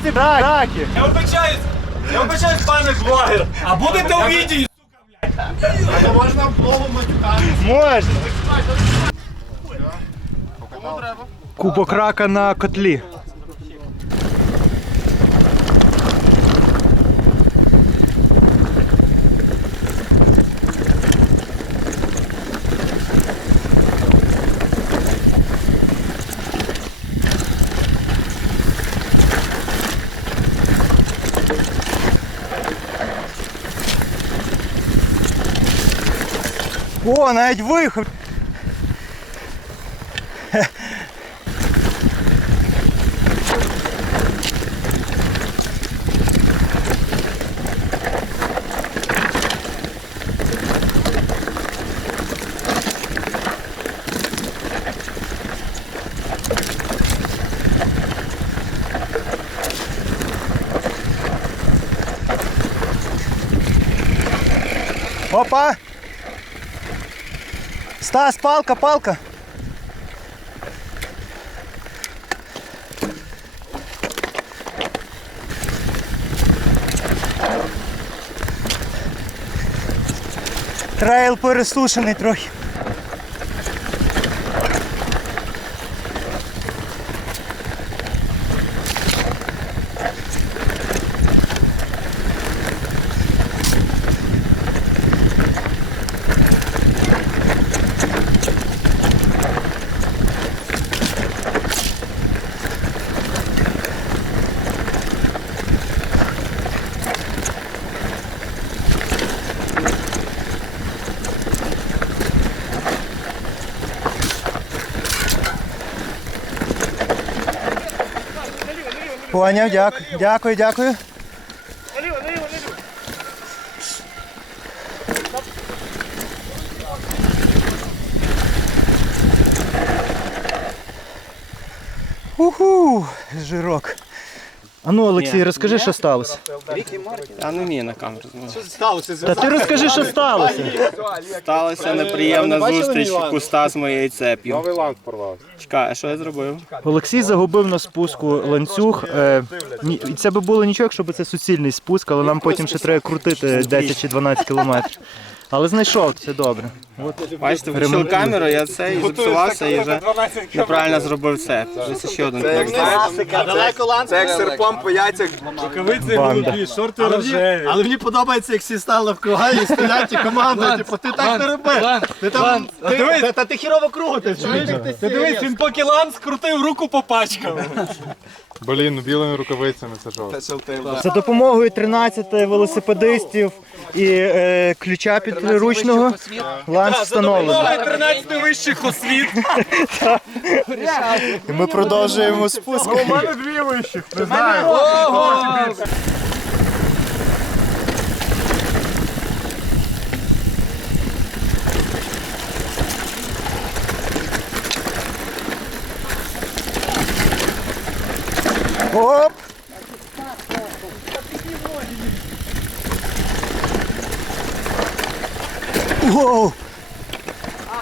їсти драки. Я вибачаюсь, я вибачаюсь, пане блогер. А будете у відео, Можна. Кубок рака на котлі. О, навіть вихов. Опа! Стас, палка, палка. Трейл пересушений трохи. Поняв, дякую, дякую, дякую. Уху, жирок. А ну, Олексій, розкажи, що сталося. Я не вмію на камеру. Та ти розкажи, що сталося. Сталася неприємна зустріч куста з моєю цеп'ю. Новий ланг порвався. Чекай, а що я зробив? Олексій загубив на спуску ланцюг. Е, ні- і це би було нічого, якщо б це суцільний спуск, але нам потім ще треба крутити 10 чи 12 кілометрів. Але знайшов, це добре. От. Бачите, включив камеру, я це і зіпсувався і вже неправильно зробив це. Ось ще один крок. Це як серпом по яйцях. рукавиці голубі, шорти рожеві. Але мені подобається, як всі стали в круга і стріляють і команда. Типу, ти так не роби. Ти там. ти- Та ти хірово крутиш. чуєш? Ти дивись, він поки лан скрутив, руку попачкав. Блін, ну білими рукавицями це жовт. За допомогою 13 велосипедистів і е, ключа підручного ланц встановлено. 13 вищих освіт. І ми продовжуємо спуск. У мене дві вищих, не знаю. Оп!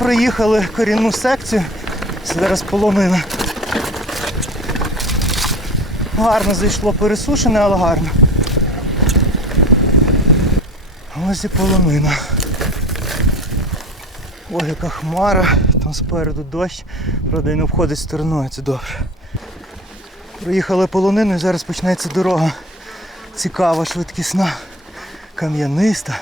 проїхали корінну секцію. Зараз полонина. Гарно зайшло пересушене, але гарно. Ось і полонина. Ой, яка хмара, там спереду дощ, правда, не обходить стороною, це добре. Проїхали полонину і зараз почнеться дорога. Цікава, швидкісна, кам'яниста.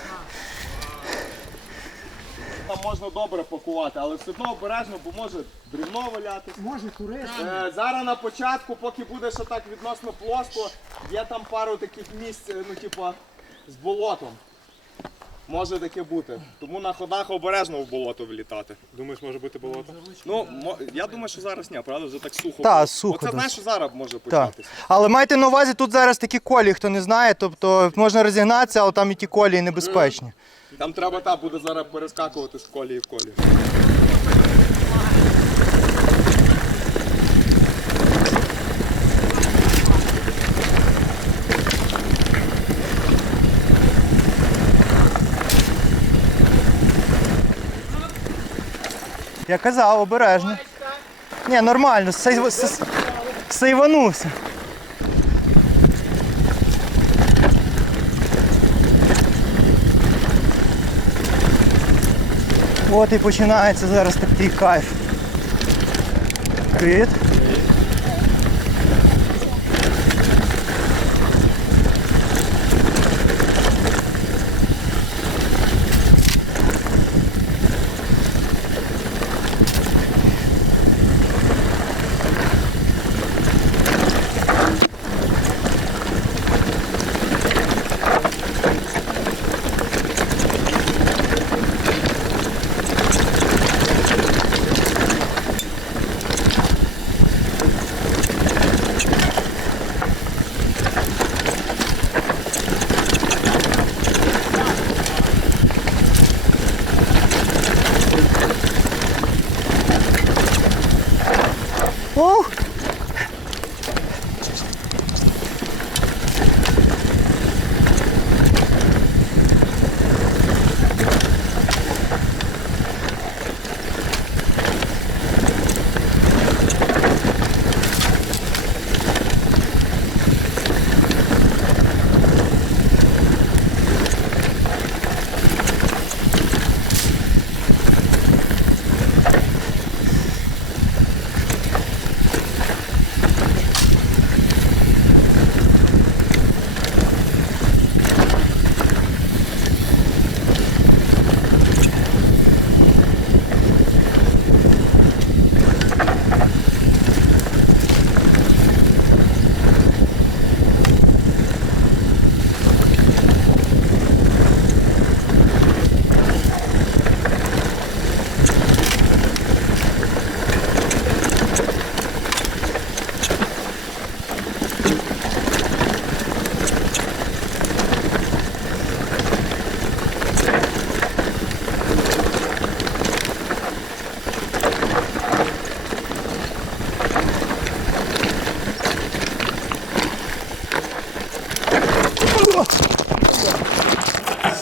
Можна добре пакувати, але все одно обережно, бо може дрібно валятись. Може турист. Е, зараз на початку, поки буде ще так відносно плоско, є там пару таких місць, е, ну типа, з болотом. Може таке бути. Тому на ходах обережно в болото влітати. Думаєш, може бути болото? Ну, мо- я думаю, що зараз ні, правда, вже так сухо. Та, було. сухо Оце досить. знаєш, що зараз може Так. початися. Але майте на увазі, тут зараз такі колії, хто не знає, тобто можна розігнатися, але там і ті колії небезпечні. Там треба та буде зараз перескакувати з колії в колію. Я казав, обережно. Ні, нормально, сейв... сейванувся. От і починається зараз такий кайф. Привіт.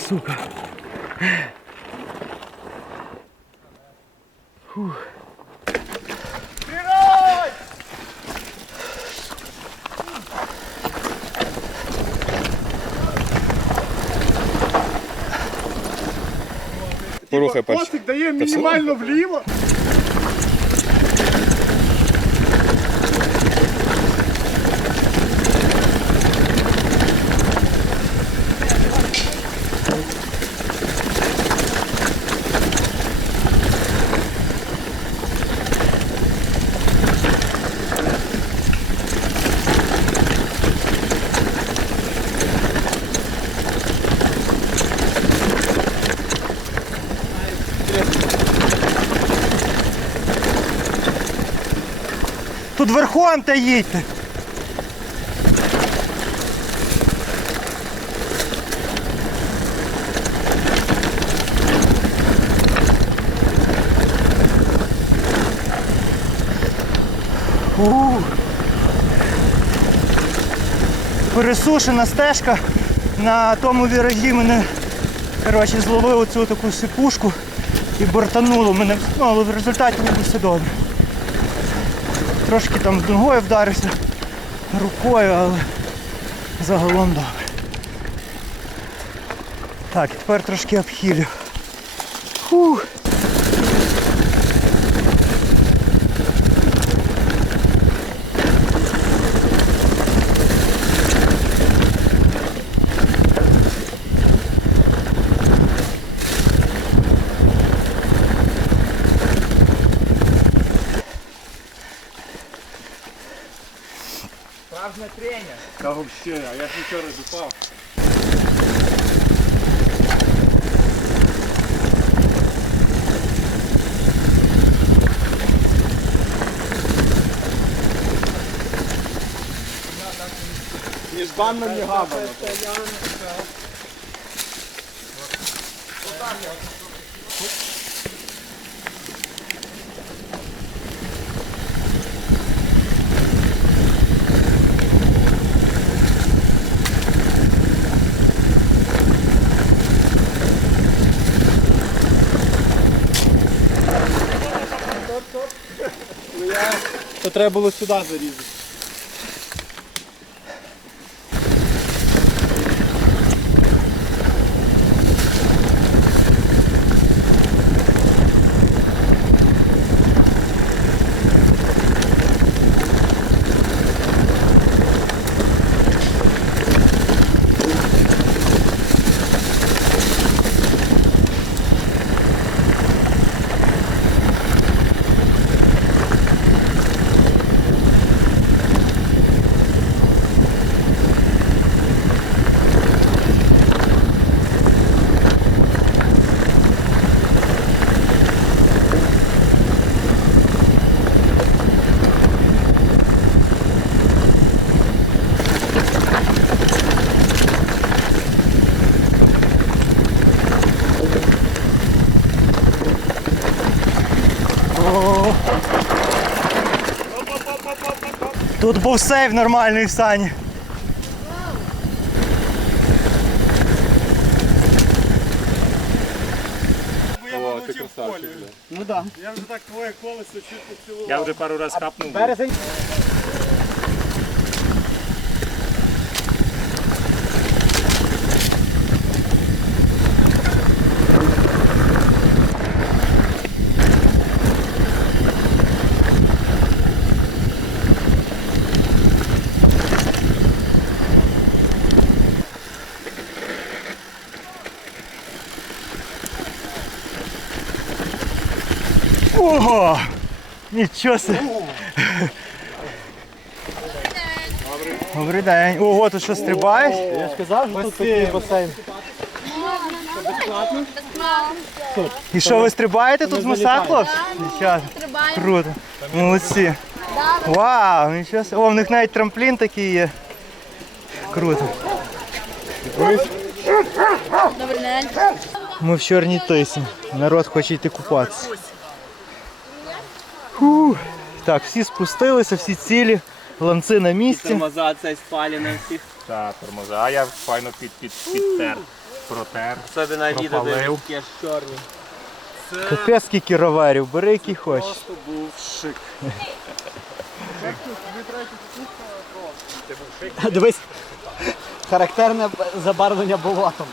Сука. Порухай пальчик. Хвостик дає мінімально вліво. Тут верхом та їдьте. Пересушена стежка. На тому віражі мене коротше, зловив оцю таку сипушку і бортануло мене. Ну, але в результаті буде все добре. Трошки там ногою вдарився, рукою, але загалом добре. Так, тепер трошки обхилю. Фух. на тренер. Та взагалі, а я ж вчора зупав. Між не ні габано. Отак я. Треба було сюди зарізати. Тут був сейф нормальний в сані. О, ти красавчик, бля. Ну так. Я вже так твоє колесо чуть поцілував. Я вже пару раз хапнув. Березень. Ого! Нічого собі. Добрий день. Ого, тут що стрибаєш? Я ж казав, що тут такий басейн. І що ви стрибаєте тут з хлопці? Дівчата, круто. Молодці. Вау, нічого собі. О, в них навіть трамплін такий є. Круто. Добрий день. Ми в чорній тисі. Народ хоче йти купатися. Фу. Так, всі спустилися, всі цілі, ланци на місці. Тормоза цей спалі на всіх. Так, тормоза. А я файно під, під, підтер. Протер. Особливо відео, де Пропалив. такі аж чорні. Капець скільки роверів, бери який хочеш. був шик. Дивись, характерне забарвлення болотом.